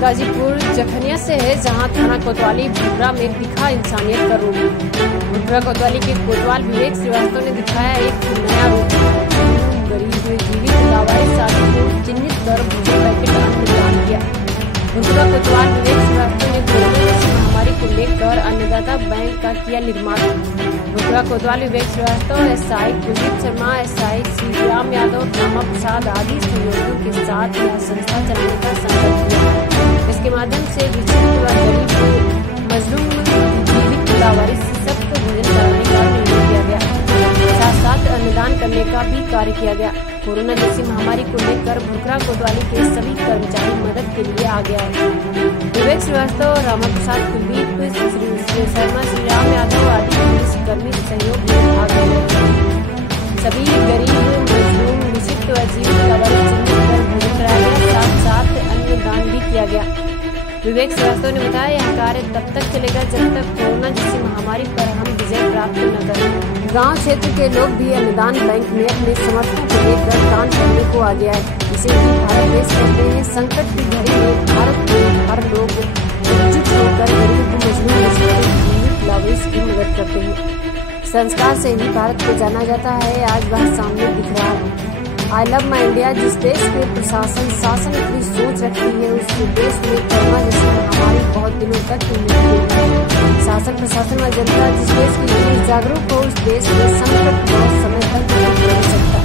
गाजीपुर जखनिया से है, जहां थाना कोतवाली भुटरा में दिखा इंसानियत का रूप। भुटरा कोतवाली के कोतवाल विवेक श्रीवास्तव ने दिखाया एक नया रूप। गरीब हुए जीवित लावारिस आदमी को चिन्हित कर भोजन पैकेट अन्न दान किया। भुटरा कोतवाल विवेक श्रीवास्तव ने कोरोना जैसी महामारी को लेकर अन्नदाता बैंक का किया निर्माण। भुटरा कोतवाल विवेक श्रीवास्तव, एसआई कुलदीप शर्मा, एसआई श्रीराम यादव, रामा प्रसाद आदि सहयोगियों के साथ यह संस्था चलाने का संकल्प लिया। इसके माध्यम से विचलित व गरीब मजलूम जीवित लावारिस सबको भोजन कराने का निर्णय किया गया। साथ साथ अन्नदान करने का भी कार्य किया गया। कोरोना जैसी महामारी को लेकर भुटरा कोतवाली के सभी कर्मचारी मदद के लिए आगे आए। विवेक श्रीवास्तव, रामा प्रसाद, कुलदीप शर्मा, श्रीराम यादव आदि पुलिसकर्मी सहयोग में भाग ले। सभी गरीब मजलूम निश्चित व जीवित लावारिस चिन्हित कर भोजन कराया गया। साथ साथ अन्नदान भी किया गया। विवेक श्रीवास्तव ने बताया, यह कार्य तब तक चलेगा जब तक कोरोना जैसी महामारी पर हम विजय प्राप्त न करें। गांव क्षेत्र के लोग भी अन्नदान बैंक में अपने समर्थन को लेकर दान करने को आगे आए। इसे ही भारत देश कहते हैं। संकट की घड़ी में भारत में हर लोग एकजुट होकर गरीब मजलूम जीवित लावारिस की मदद करते हैं। संस्कार से ही भारत को जाना जाता है। आज वह सामने दिख रहा है। आई लव माई इंडिया जिस देश के प्रशासन शासन की सोच रखती है, उस देश में कोरोना जैसी महामारी बहुत दिनों तक शासन प्रशासन व जनता जिस देश के लिए जागरूक हो, उस देश में संकट बहुत समय तक नहीं रह सकता।